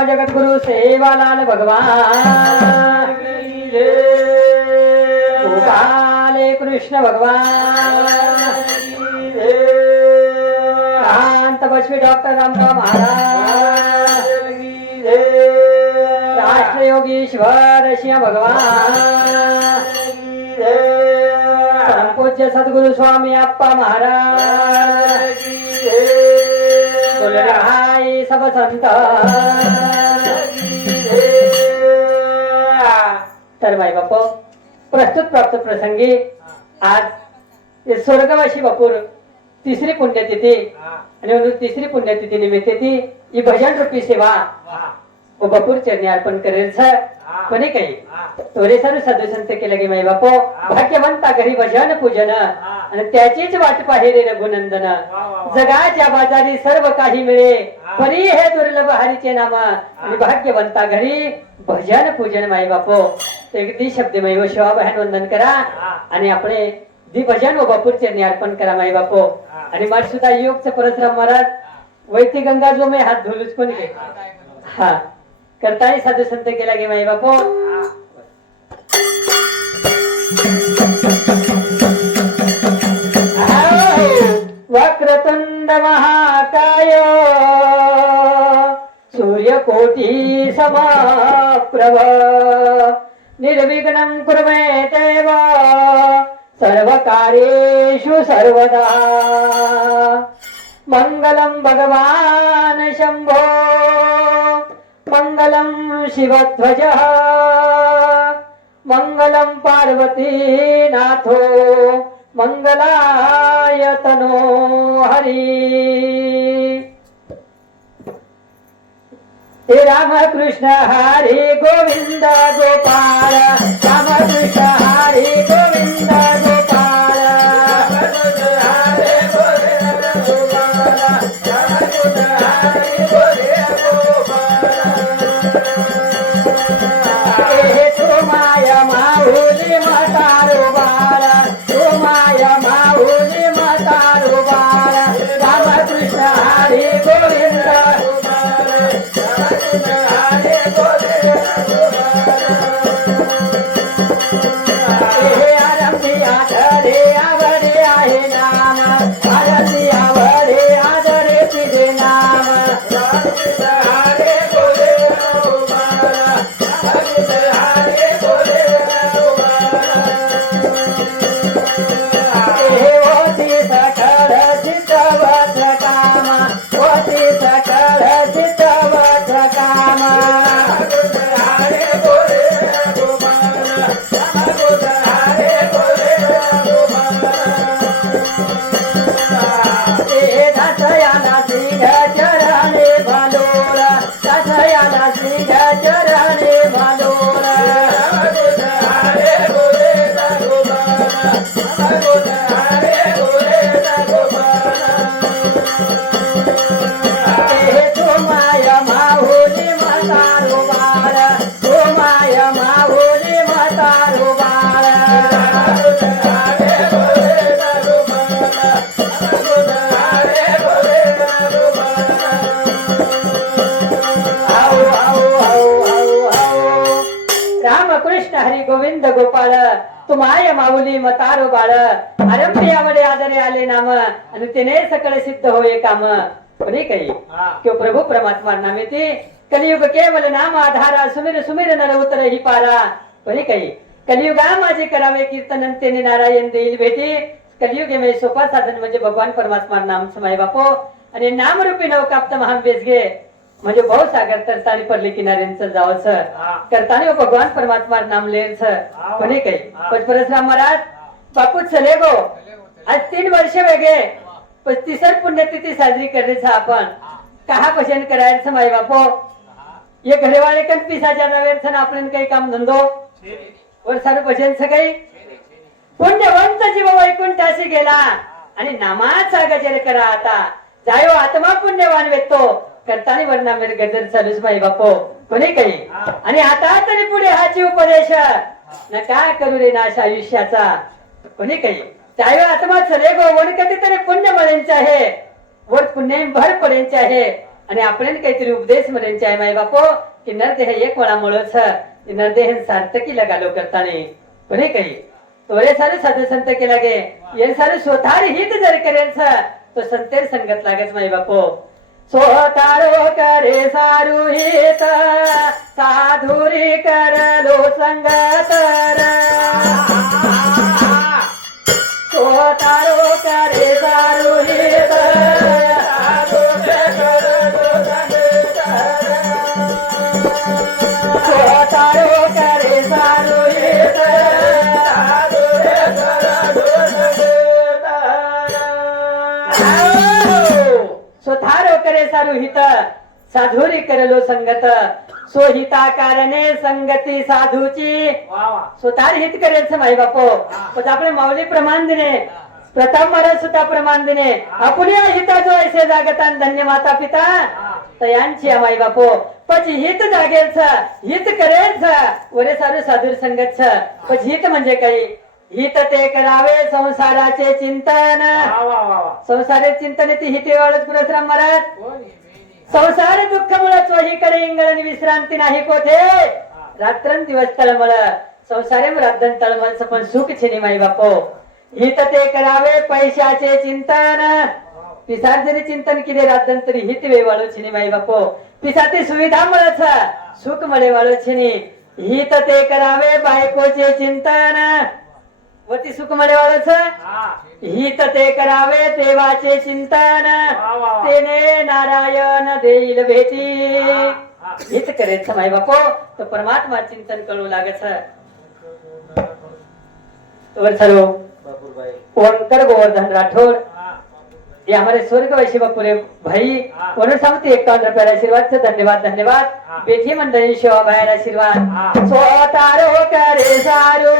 ब्रह्म जगत गुरु सेवालाल भगवान काले कृष्ण भगवान शांत बसवी डॉक्टर रामराव महाराज राष्ट्र योगीश्वर सिंह भगवान पूज्य सद्गुरु स्वामी अप्पा महाराज बोल रहाय सब संत। तर माय बाप प्रस्तुत प्राप्त प्रसंगी आज स्वर्गवासी बापूर तिसरी पुण्यतिथी आणि म्हणून तिसरी पुण्यतिथी निमित्त ती ही भजन रूपी सेवा व बापूर चरणी अर्पण करेल सर कोणी काही तोरे सर्व साधू संत केले गे माई बापो भाग्यवंता घरी भजन पूजन आणि त्याचीच वाट पाहे रे रघुनंदन जगाच्या बाजारी सर्व काही मिळे परी हे दुर्लभ हरीचे नाम आणि भाग्यवंता घरी भजन पूजन माई बापो ती शब्द मै शिवा बहन वंदन करा आणि आपले दी भजन व बापूर चरणी अर्पण करा माई बापो आणि माझ सुद्धा योगचे परशुराम महाराज वैती गंगा जो में हात धुलूच कोणी गे हा करताय साधू संत केला गे माई बापो वक्रतुंड महाकाय सूर्यकोटि समप्रभ निर्विघ्नं कुरु मे देव सर्वकार्येषु सर्वदा मंगलम भगवान शंभो मंगलम शिवध्वज मंगलम पार्वती नाथो मंगलाय तनो हरि। हे राम कृष्ण हरि गोविंद गोपाल राम कृष्ण हरि गोविंद गोपाल माया माऊली म्हातारो बाळ तू माया माऊली म्हातारो बाळ राम कृष्ण हरी गोविंद आरती आधरे आवडे आहे नाम आरती आवडे आदरे तुझे नाम गोविंद गोपाळ तू माय माऊली मतारो बाळ आरंभी आवडे आदरे आले नाम आणि तिने सकळ सिद्ध होय काम कोणी काही क्यों प्रभु परमात्मा नामे ते कलियुग केवल नाम आधारा सुमिर सुमिर नर उतर ही पारा कोणी काही कलियुगा माझे करावे कीर्तन तेने नारायण देईल भेटी कलियुगे में सोपा साधन म्हणजे भगवान परमात्मा नाम समय बापो आणि नाम रूपी नवकाप्त महान बेसगे म्हणजे भाऊ सागर तरतानी पडले किनाऱ्यांचं जावचं करताना भगवान परमात्मा नाम लेच कोणी काही पण परशुराम महाराज बापू चले गो आज 3 वर्ष वेगळे 35 पुण्यतिथी साजरी करण्याचं आपण कहा भजन करायचं माय बापो ये घरेवाले कन पिसाच्या नवेरचं आपण काही काम धंदो वर सारं भजन सगळी पुण्यवंत जीव वैकुंठाशी गेला आणि नामाचा गजर करा आता जायो आत्मा पुण्यवान वेतो करताना वरना मेरे गजर चालूच बाई बापो कोणी काही आणि आता तरी पुढे हाची उपदेश न काय करू रे नाश आयुष्याचा कोणी काही त्यावेळी आत्मा चले गो वन कधी तरी पुण्य मळेंचे आहे वर पुण्य भर पडेंचे आहे आणि आपण काहीतरी उपदेश म्हणचे आहे माई बापो की नरदेह एक वळामुळेच नरदेह सार्थकी लगालो करता नाही पण काही तोरे सारे साधू संत केला गे ये सारे स्वतः हित जर करेल तो संतेर संगत लागेच माई बापो स्वतारो करे सारू हित साधुरी करलो संगत स्वतारो करे सारू हित स्वतारो करे सारू हित स्वतारो करे सारू हित साधुरी करलो संगत सोहिता कारणे संगती साधूची स्वतः हित करेल माई बापो पण आपले माऊली प्रमाण दिने प्रथम मला सुद्धा प्रमाण दिने आपुल्या हिता जो ऐसे जागतान धन्य माता पिता तयांची माई बापो પછી हित जागेल हित करेल वरे सारू साधूर संगत પછી हित म्हणजे काही हित ते करावे संसाराचे चिंतन संसाराचे चिंतन ते हिते वाळत पुरस्राम महाराज संसार दुःख मुळे चोहीकडे इंगळणी विश्रांती नाही कोठे रात्रंदिवस तळमळ संसारेम राधन तळमळ पण सुख छिनी माई बापो हित ते करावे पैशाचे चिंतन पिसार जरी चिंतन केले राधन तरी हित वे वाळू छिनी माई बापो पिसाती सुविधा मिळत सुख मळे वाळू छिनी हित ते करावे बायकोचे चिंतन वती सुख मळे वाळूच हित ते करावे देवाचे चिंतन तेने नारायण देईल भेटी हित करेच माई बापो तो परमात्मा चिंतन करू लागत सर्व ओंकार गोवर्धन राठौर ये हमारे स्वर्गवासी बापुरे भाई उन्होंने सांगते 51 रुपये आशीर्वाद से धन्यवाद धन्यवाद बेटी मंडळी शिवा बाहेर आशीर्वाद स्वतारो करे सारू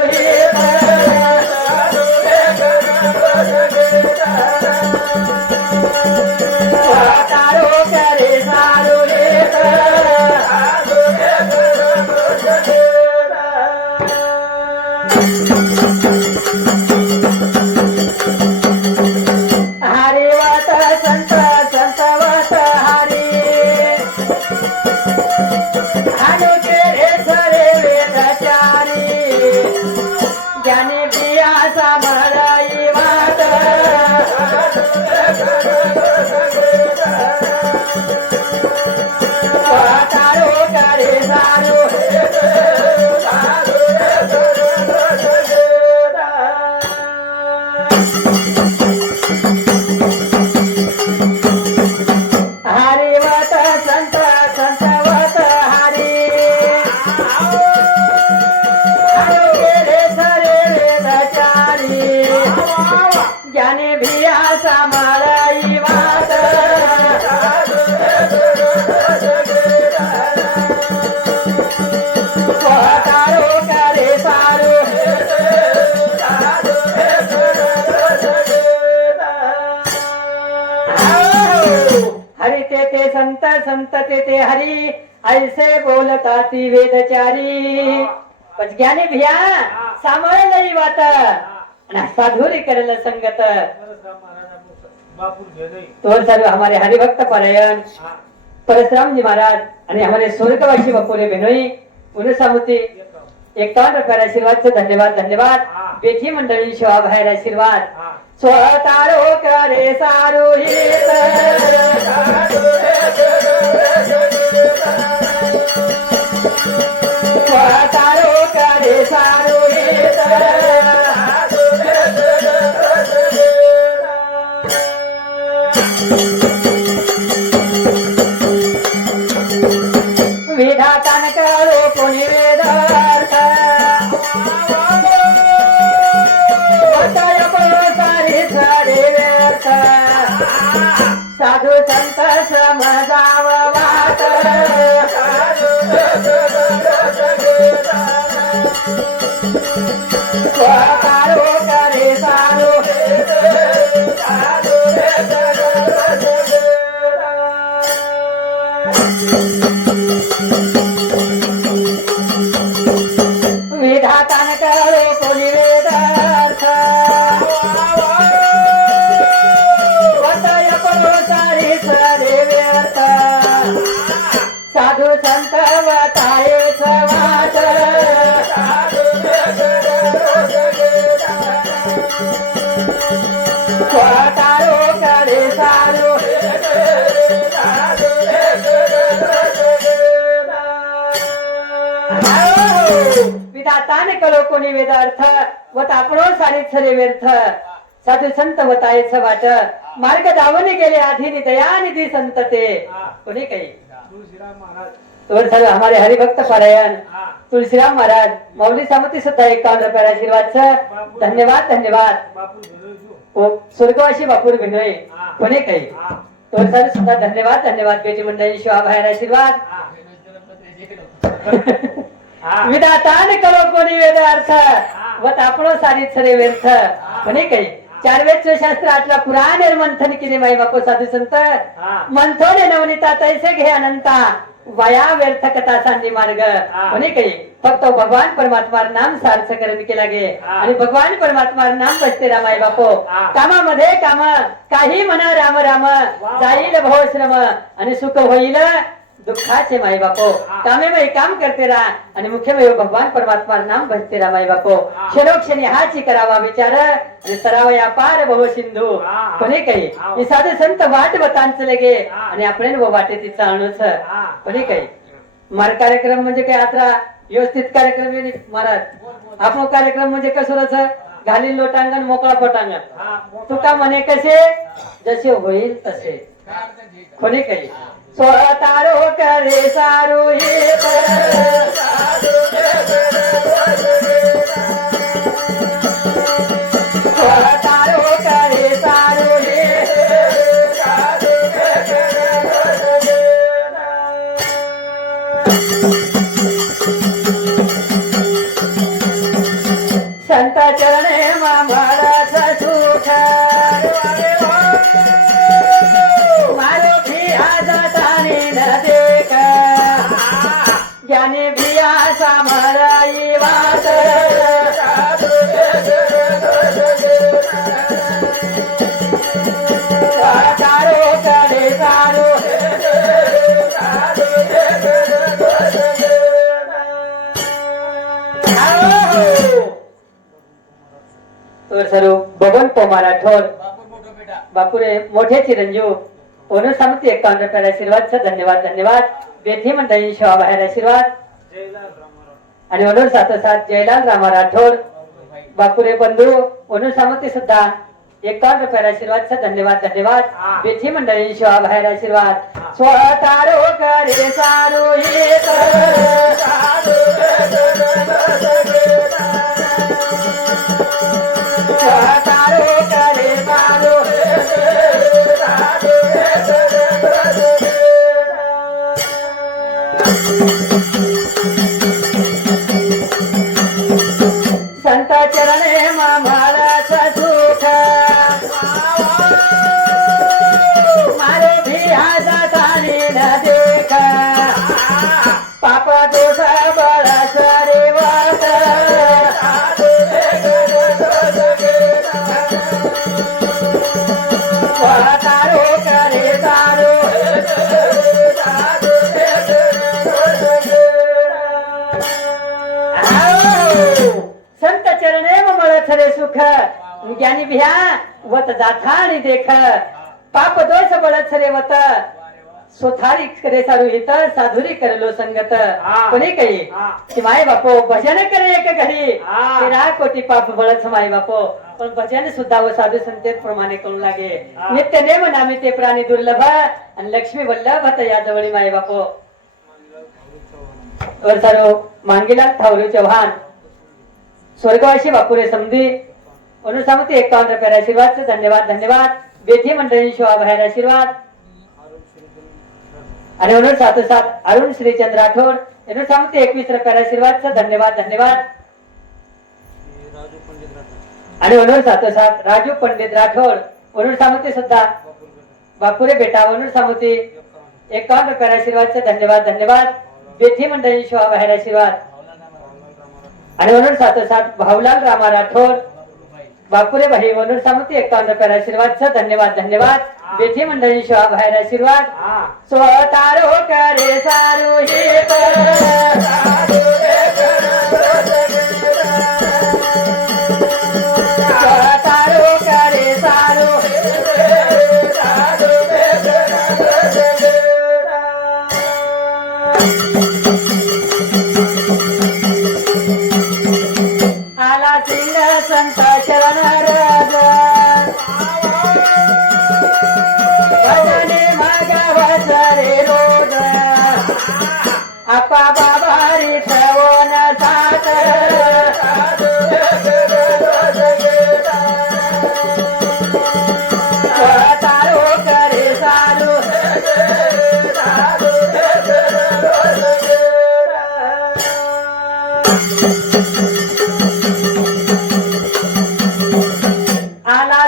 स्वतारो करे सारू ज्ञाने भिया सांभाळाई वाट स्वतारो करे सारू हरि ते संत संत ते हरी ऐसे बोलता ती वेदचारी पण ज्ञाने भिया सांभाळाई वाट साधुरी करेल संगत तो सर्व हमारे हरिभक्त परायण परशुराम जी महाराज आणि हमारे स्वर्गवासी बपुरे बहनोई उन्हें सामुती 51 रुपये आशीर्वाद से धन्यवाद धन्यवाद बेटी मंडळी शिवा बाहेर आशीर्वाद स्वतारो करे सारू हित स्वतारो करे सारू हित विधातान करो कोणी वेदार्थ सारे व्यर्थ साधू संत श्रम स्वतारो करे सारो विधाताने कलो कोणी वेदार्थ व तापणो सारीत सरे व्यर्थ साधू संत वतायच वाट मार्ग दावने गेले आधी दयानिधी संत ते कोणी काही तो झालं हमारे हरिभक्त पारायण तुलसीराम महाराज मौली सामती सुद्धा 51 रुपयाला आशीर्वाद धन्यवाद धन्यवाद ओ स्वर्गवासी बापूर विनय कोणी काही तो झालं सुद्धा धन्यवाद धन्यवाद बेटी मंडळी शिवा बाहेर आशीर्वाद विधाताने कलो कोणी वेदार्थ व तापणो सारीत सरे व्यर्थ कोणी काही 4 वेदचे शास्त्र 8ला पुराण मंथन केले माई बापू साधू संत मंथोने नवनीता तैसे घे अनंता वया व्यर्थ कथा सांदी मार्ग कोणी काही फक्त भगवान परमात्मा नाम सार्थ करमी केला गे आणि भगवान परमात्मा नाम बसते रामाई बापू कामामध्ये काम काही म्हणा राम राम जाईल भव श्रम आणि सुख होईल दुःखाचे माई बापो कामे में काम करते राहा आणि मुख्य भगवान परमात्मा नाम भजते राहा माई बापो क्षणोक्षणी हाची करावा विचार आणि सरावा या पार भव सिंधू कोणी काही साधे संत वाट बतांच लगे आणि आपण वाटे ती चालणूच कोणी काही मार कार्यक्रम म्हणजे काय आता व्यवस्थित कार्यक्रम महाराज आपण कार्यक्रम म्हणजे कसोरच घालील लोटांगण मोकळा पटांगण तुका म्हणे कसे जसे होईल तसे कोणी काही स्वतारो करे सारो हे स्वतारो करे सारो हे संत चरणे मामळाचा सुख मारो भी आजाताने न देख ज्ञाने भिया सामराई वात स्वतारो करे सारो तर सर्व बबन पोमारा ठोर बापुरे मोठे चिरंजीव ओनर सामती 51 रुपयाला आशीर्वाद धन्यवाद धन्यवाद बेठी मंडळी शिवा बाहेर आशीर्वाद आणि ओनर साथोसाथ जयलाल रामा राठोड बापुरे बंधू ओनर सामती सुद्धा 51 रुपयाला आशीर्वाद धन्यवाद धन्यवाद बेठी मंडळी शिवा बाहेर आशीर्वाद स्वतारो करे सारो हे स्वतारो करे सारो संत चरणे मामळाचा सुख मारे भी आजाताने न देख पाप दोष बळ सरे वाट स्वतारो करे सारो संत चरणे मळ खरे सुख ज्ञानी भिया वत जाथाणी देख पाप दोष बळ खरे वत सोथारी करे सारू हित साधुरी करलो संगत कोणी काही की माय बापो भजन करे एक घडी तेरा कोटी पाप बळच माय बापो पण भजन सुद्धा व साधू संतेत प्रमाणे करू लागे नित्य नेम नामी ते प्राणी दुर्लभ आणि लक्ष्मी वल्लभ या जवळी माय बापो और सारो मांगीलाल थावरू चव्हाण स्वर्गवासी बापुरे समधी अनुसामती 51 रुपयाला आशीर्वाद धन्यवाद धन्यवाद बेठी मंडळी शिवा बाहेर आशीर्वाद आणि ओनर साथोसाथ अरुण श्रीचंद्र राठोड अनुसामती 21 रुपयाला आशीर्वाद धन्यवाद धन्यवाद आणि ओनर साथोसाथ राजू पंडित राठोड ओनर सामती सुद्धा बापुरे बेटा ओनर सामती 51 रुपयाला आशीर्वाद धन्यवाद धन्यवाद बेठी मंडळी शिवा बाहेर आशीर्वाद आणि ओनर साथोसाथ भाऊलाल रामा राठोड बापुरे भाई ओनर सामती 51 रुपयाला आशीर्वाद धन्यवाद धन्यवाद बेठी मंडळी शिवा बाहेर आशीर्वाद स्वतारो करे सारो हे स्वतारो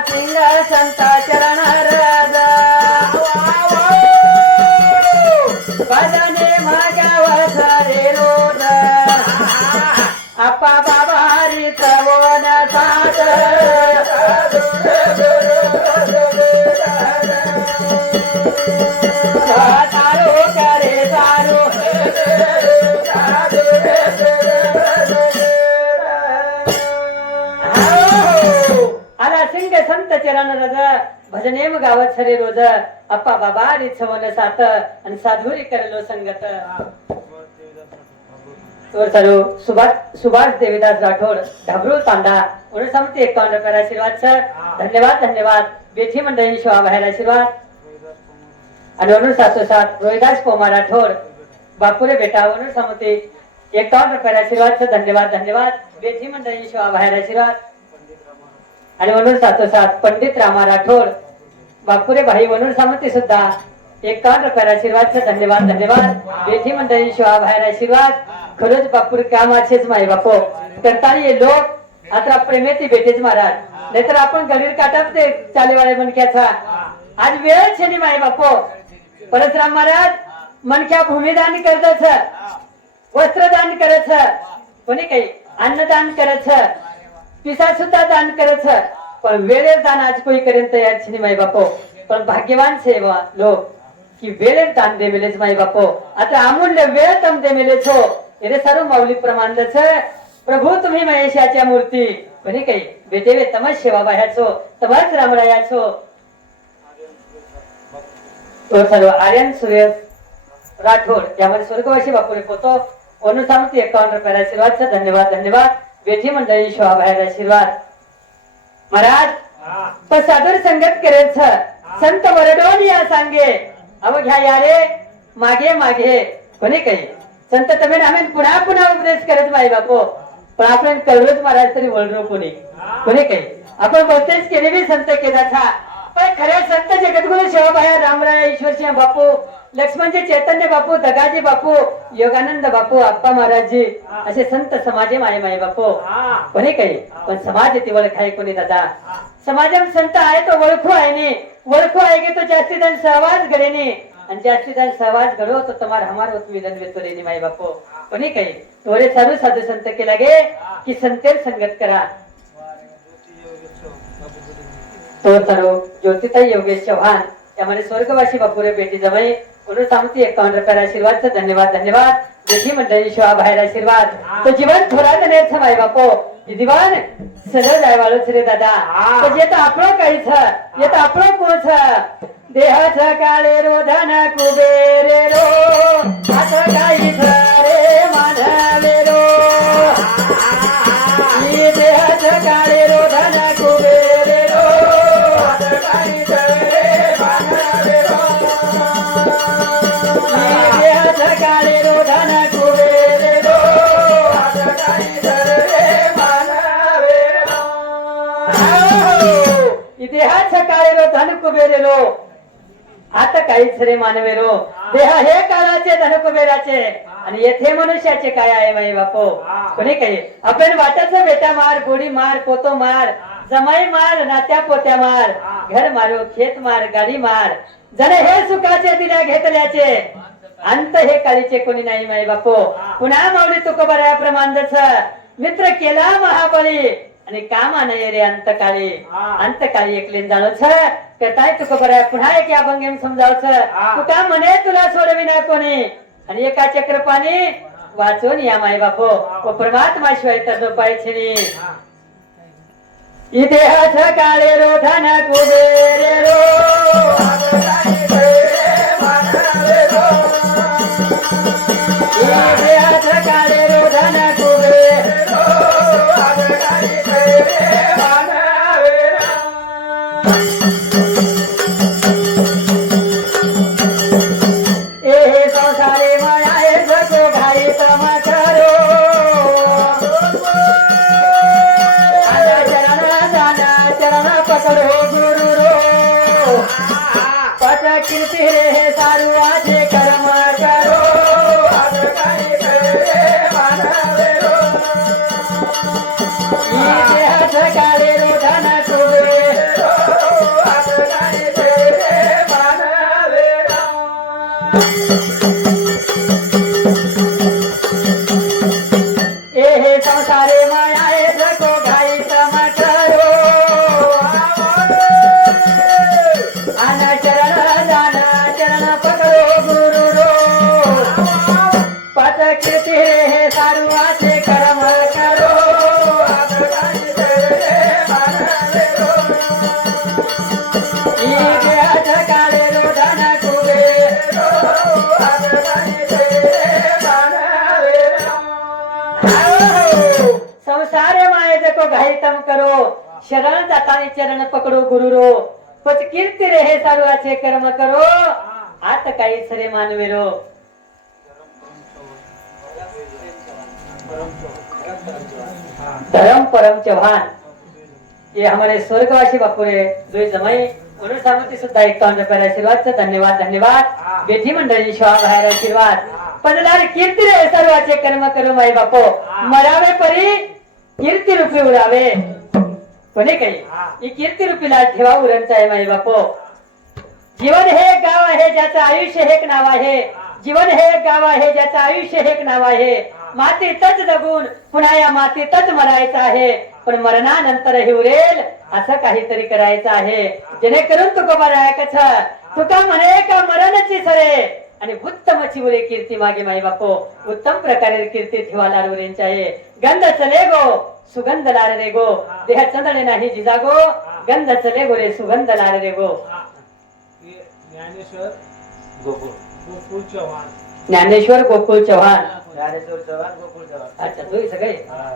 सिंग संत चरण रज भजने माझ्या वसरे रोज आप्पा बाबा हरी चवण साथ तारो करे तारो आला सिंग संत चरण रज भजनेम गावत सरे रोज अप्पा बाबा रिछवन सात आणि साधुरी करलो संगत तोर सरो सुभाष देवीदास राठोड ढाबरू तांडा उन्हें समती 51 रुपये आशीर्वाद सर धन्यवाद धन्यवाद बेठी मंडळी शिवा बाहेर आशीर्वाद आणि वरून 707 रोहिदास पोमा राठोड बापुरे बेटा वरून समती 51 रुपये आशीर्वाद सर धन्यवाद धन्यवाद बेठी मंडळी शिवा बाहेर आशीर्वाद आणि वरून 707 पंडित रामा राठोड बापुरे भाई वरून समती सुद्धा 51 रुपये आशीर्वाद सर धन्यवाद धन्यवाद बेठी मंडळी शिवा बाहेर आशीर्वाद खरंच बापूर कामाचेच माय बापो करता ये लोक आता प्रेमेती भेटेच महाराज नाहीतर आपण गडीर काटात ते चालेवाळे मनक्याचा आज वेळ छे माय बापो परशुराम महाराज मनक्या भूमिदान करतच वस्त्रदान करत कोणी काही अन्नदान करत पिसा सुद्धा दान करत पण वेळेर दान आज कोई करेन तयार छे माय बापो पण भाग्यवान सेवा लोक की वेळेर दान दे मिलेच माय बापो आता अमूल्य वेळ तम दे मिले छो ये सर्व मौलिक प्रमाण प्रभु तुम्ही महेशाच्या मूर्ती कोणी काही बेटेवे तमच सेवा बाह्याचो तमच रामरायाचो तो सर्व आर्यन सूर्य राठोड यामध्ये स्वर्गवासी बापुरे पोतो अनुसामती 51 रुपये आशीर्वाद धन्यवाद धन्यवाद बेठी मंडळी शिवा बाहेर आशीर्वाद महाराज तो सादर संगत करेल संत वरडोन या सांगे अव घ्या यारे मागे मागे कोणी काही संत तमेन आम्ही पुन्हा पुन्हा उपदेश करत माई बापो पण आपण कळलोच महाराज तरी वळलो कोणी कोणी काही आपण बहुतेच केले बी संत केला था पण खऱ्या संत जगद्गुरु शिवबाया रामराय ईश्वरसिंह बापू लक्ष्मणजी चैतन्य बापू दगाजी बापू योगानंद बापू आप्पा महाराजजी असे संत समाजे माय माय बापू कोणी काही पण समाज ती ओळख आहे कोणी दादा समाजात संत आहे तो ओळखू आहे नी ओळखू आहे की तो जास्ती जण सहवास घडेनी आणि जास्ती जण सहवास घडो तो तुम्हार हमार होत विलन वेतोरेनी माय बापू कोणी काही तोरे साधू साधू संत के लगे की संतेर संगत करा तो सर्व ज्योतिताई योगेश चव्हाण त्यामध्ये स्वर्गवासी बापुरे बेटी जमाई म्हणून सांगते 51 रुपये आशीर्वाद धन्यवाद धन्यवाद बेटी मंडळी शिवा बाहेर आशीर्वाद तो जीवन थोडा नाही माय बापो दिवान सरळ जायवाळो रे दादा तो येत आपलं काहीच येत आपलं कोच देहाच काळे रो धन कुबेरे रो हात काहीच रे मानवे रो देहाच काळे रो धन कुबेरे रो हात काहीच रे मानवे रो देहाच काळे रो धन कुबेरे रो हात काहीच रे मानवे रो इतिहास काळे रो धन कुबेरे रो आता काहीच रे मानवेरो देहा हे काळाचे धन कुबेराचे आणि येथे मनुष्याचे काय आहे माई बापो कोणी काही आपण वाटाचं बेटा मार गोडी मार पोतो मार जमाई मार नात्या पोत्या मार घर मारो खेत मार गाडी मार जण हे सुखाचे दिल्या घेतल्याचे अंत हे काळीचे कोणी नाही माई बापो पुन्हा माऊली तुकोबऱ्या प्रमाणच मित्र केला महाबळी आणि कामा नाही रे अंतकाळी एकलेन जाणोच करताय तुका बरं पुन्हा एक या भंगेम समजावच तू का म्हणे तुला सोडविना कोणी आणि एका चक्रपाणी वाचून या माय बापो व परमात्मा शिवाय तर पाहिजे नाही इतिहास काळे रो धन कुबेरे रो इतिहास काळे रो धन कुबेरे रो कीर्ति रे सारू आजे कर्म करो आज काही करे मानवे रो ये हाथ काळे रो धन कुबेरे रो संसार माये को घाई तम करो शरण जातानी चरण पकडो गुरु रो पच कीर्ती रे हे सर्वाचे कर्म करो आत काही सरे मानवेरो धर्म परम चौहान ये हमारे स्वर्गवासी बापू रे जो जमाई म्हणून सांगते सुद्धा 51 रुपयाला आशीर्वाद धन्यवाद धन्यवाद बेठी मंडळी शिवा बाहेर आशीर्वाद पदलार कीर्ती रे सर्वाचे कर्म करू माई बापो मरावे परी कीर्ती रूपी उरावे कोणी काही ही कीर्ती रूपीला ठेवा उरणचा आहे माई बापो जीवन हे एक गाव आहे ज्याचं आयुष्य हे एक नाव आहे जीवन हे एक गाव आहे ज्याचं आयुष्य हे एक नाव आहे मातीतच जगून पुन्हा या मातीतच मरायचं आहे पण मरणानंतरही उरेल असं काहीतरी करायचं आहे जेणेकरून तुकोबा कछ तुका म्हणे का मरणची सरे आणि उत्तम चिवरे कीर्ती मागे माई बापो उत्तम प्रकारे कीर्ती ठेवाला उरेंची आहे गंध चले गो सुगंध लार रे गो देह चंदणे नाही जिजागो गंध चले गो रे सुगंध लार रे गो ज्ञानेश्वर गोकुळ चव्हाण ज्ञानेश्वर गोकुळ चव्हाण ज्ञानेश्वर चव्हाण गोकुळ चव्हाण अच्छा तुम्ही सगळे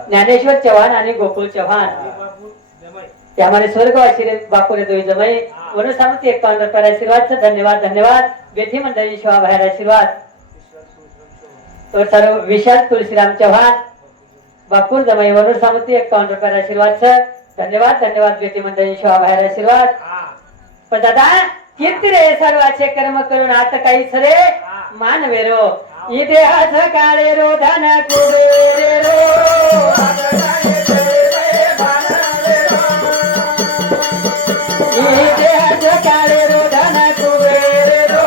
ज्ञानेश्वर चव्हाण आणि गोकुळ चव्हाण बापू जमाई त्यामध्ये स्वर्गवासी बापूरे दोई जमाई म्हणून सांगते 51 रुपयाला आशीर्वाद धन्यवाद धन्यवाद बेठी मंडळी शिवा बाहेर आशीर्वाद तो सर्व विशाल तुळशीराम चव्हाण बापूर जमाई म्हणून सांगते 51 रुपयाला आशीर्वाद धन्यवाद धन्यवाद बेठी मंडळी शिवा बाहेर आशीर्वाद पण दादा कीर्ती रे सर्वाचे कर्म करून आता काही सरे मानवेरो इतिहास काळे रो धन कुबेरे रो इतिहास काळे रो धन कुबेरे रो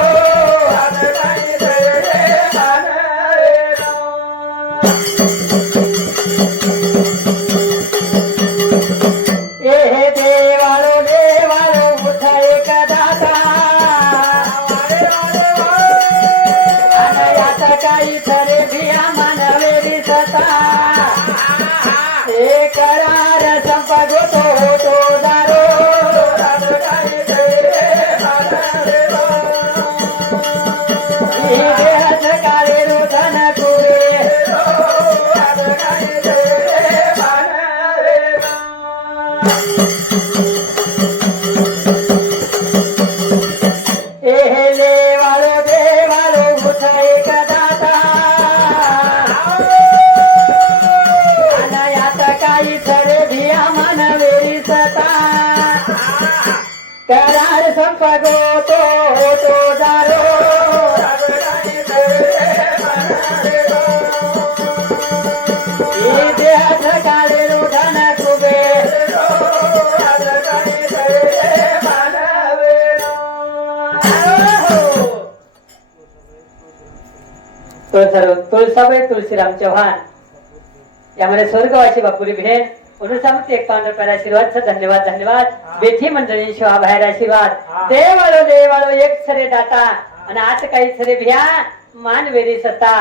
ए देवाळो देवाळो उठा एक दाता काही खरे भिया मानवे दिसता हे करार संपगो तो होतो दारो देहाच काळे रोधन कुरे हे देवाळो देवाळो उठा एक काही सरे भिया मानवेरी सता करार संपगो तो होतो दारो देहाच काळे रोधन कुबे तुळसाबाई तुळशीराम चव्हाण त्यामध्ये स्वर्गवासी बापुरी भेट म्हणून सांगते 51 रुपयाला आशीर्वाद धन्यवाद धन्यवाद बेठी मंडळी शिवा बाहेर आशीर्वाद देवाळो देवाळो एक सरे दाता आणि आज काही सरे भिया मानवेरी सत्ता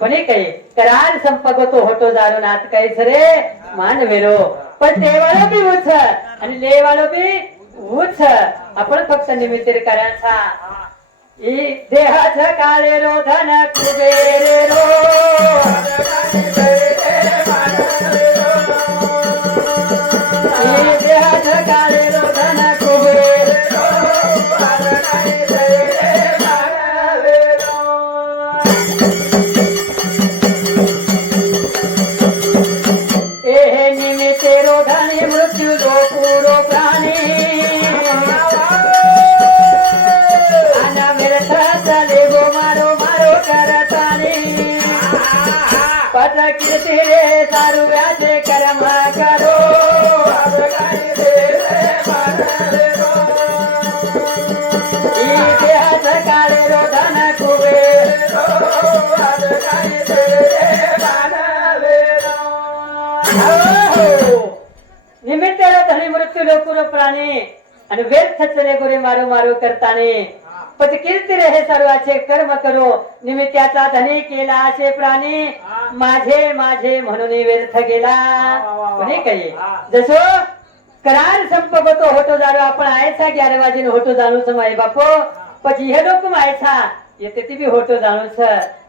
कोणी काही करार संपगतो होतो जारून आज काही सरे मानवेरो पण देवाळो बी उच आणि देवाळो बी उच आपण फक्त निमित्त करायचा देहाच काळे रो धन कुबेरे रो देहाच काळे रो धन कुबेरे हे निमित्ते रो धनी मृत्यू दो पुरो प्राणी मारो मारो करतानी पद कीर्ती रे सारू व्याजे कर्म करो इतिहास काळे रो धन कुबे निमित्त धनी मृत्यू लोकुर प्राणी आणि व्यर्थ चले गोरे मारो मारो करतानी पद कीर्ती रे हे सर्वाचे कर्म करो निमित्याचा धनी केला असे प्राणी माझे माझे म्हणून व्यर्थ गेला कोणी काही जसो करार संपको तो होतो जाणो आपण आयचा 11 वाजेने होतो जाणूच माय बापो પછી हे लोक मायचा येते ती बी होतो जाणूच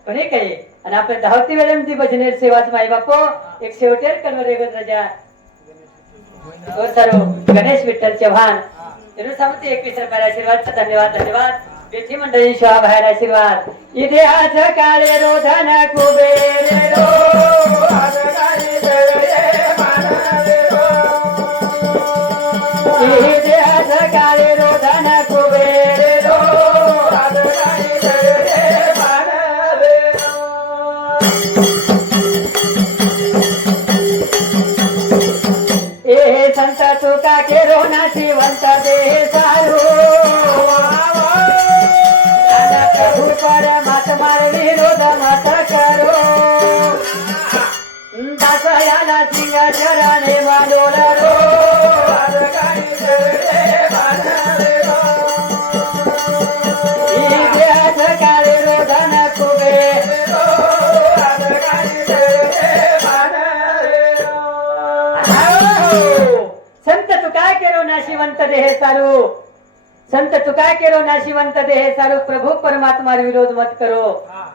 पण हे काही आणि आपण धावती वेळेम ती भजनेर सेवाच माय बापो एक शेवटेर कन्वर एक राजा तो सर्व गणेश विठ्ठल चव्हाण तेनु सांगते 21 रुपये आशीर्वाद धन्यवाद धन्यवाद बेठी मंडळी शोभा बाहेर आशीर्वाद इतिहास काळे रोधन कुबेर रो इतिहास काळे रोधन कुबेर रो ए संत तुका केरो नाशिवंत देह सारू प्रभु परमात्मा विरोध मत करो दासयाला सिंह चरणे वालोल रो इतिहास काळे रोधन कुबेर संत तुका केरो नाशिवंत देह सारू संत तुका केरो नाशिवंत देह सारू प्रभु परमात्मा विरोध मत करो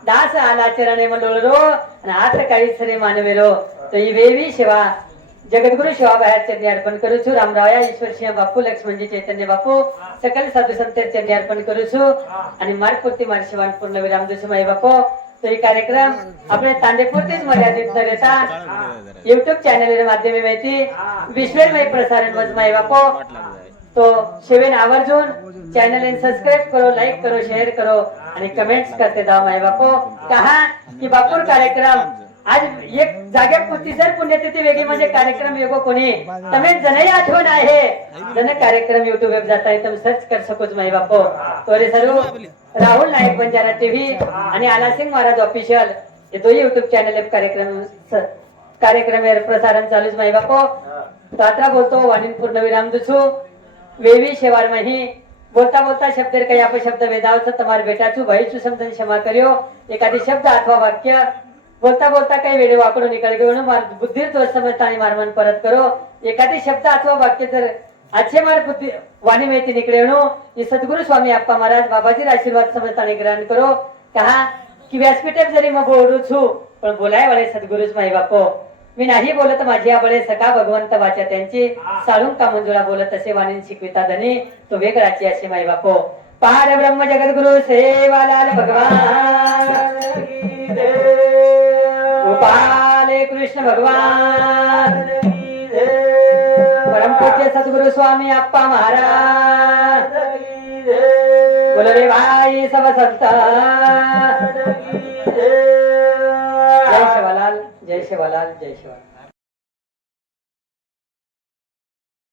दास आला चरणे मंडोळरो आणि हात काही सरे मानवेरो तो ही वेवी सेवा जगद्गुरु सेवा बाहेर चरणी अर्पण करू छु रामराया ईश्वर सिंह बापू लक्ष्मणजी चैतन्य बापू सकल साधू संत चरणी अर्पण करू छु आणि मार्गपूर्ती मार शिवान पूर्ण विराम देसु माई बापू तो ही कार्यक्रम आपल्या तांडेपुरतीच मर्यादित न रहता युट्यूब चॅनल माध्यमे माहिती विश्वमय प्रसारण मज माई बापू तो शेवेन आवर्जून चॅनल सबस्क्राइब करो लाइक करो शेअर करो आणि कमेंट्स करते जाओ माय बापू कहा की बापूर कार्यक्रम आज एक जाग्यापुरती जर पुण्यतिथी वेगळी म्हणजे कार्यक्रम येगो कोणी तमे जनही आठवण आहे जन कार्यक्रम युट्यूब वर जाता तुम सर्च कर सकोच माय बापू तो रे सर्व राहुल नाईक बंजारा टीव्ही आणि आलासिंग महाराज ऑफिशियल हे दोन्ही युट्यूब चॅनल कार्यक्रम प्रसारण चालूच माय बापू तो आता बोलतो वाणीन पूर्ण विराम दुसू वेवी शेवार मही बोलता बोलता शब्द काही अपशब्द वेदावच तुम्हारे बेटा छू भाई छू समझन क्षमा करियो एखादी शब्द अथवा वाक्य बोलता बोलता काही वेळे वाकडो निकाल घेऊन मार बुद्धीर तो समजता आणि मारमन परत करो एखादी शब्द अथवा वाक्य जर अच्छे मार बुद्धी वाणी में निकले ये सदगुरु स्वामी अप्पा महाराज बाबाजी आशीर्वाद समजता आणि ग्रहण करो कहा की व्यासपीठे जरी मग बोलू छू पण बोलाय वाले सदगुरुच माई बापो मी नाही बोलत माझी आबळे सखा भगवंत वाचा त्यांची साळून का मंजुळा बोलत असे वाणी शिकविता धनी तो वेगळाची असे माई बापो पार ब्रह्म जगद्गुरु सेवालाल भगवान गोपाल कृष्ण भगवान परम पूज्य सद्गुरु स्वामी अप्पा महाराज बोलो रे भाई सब संत जय शिवालाल जय शिवालाल जय शिवालाल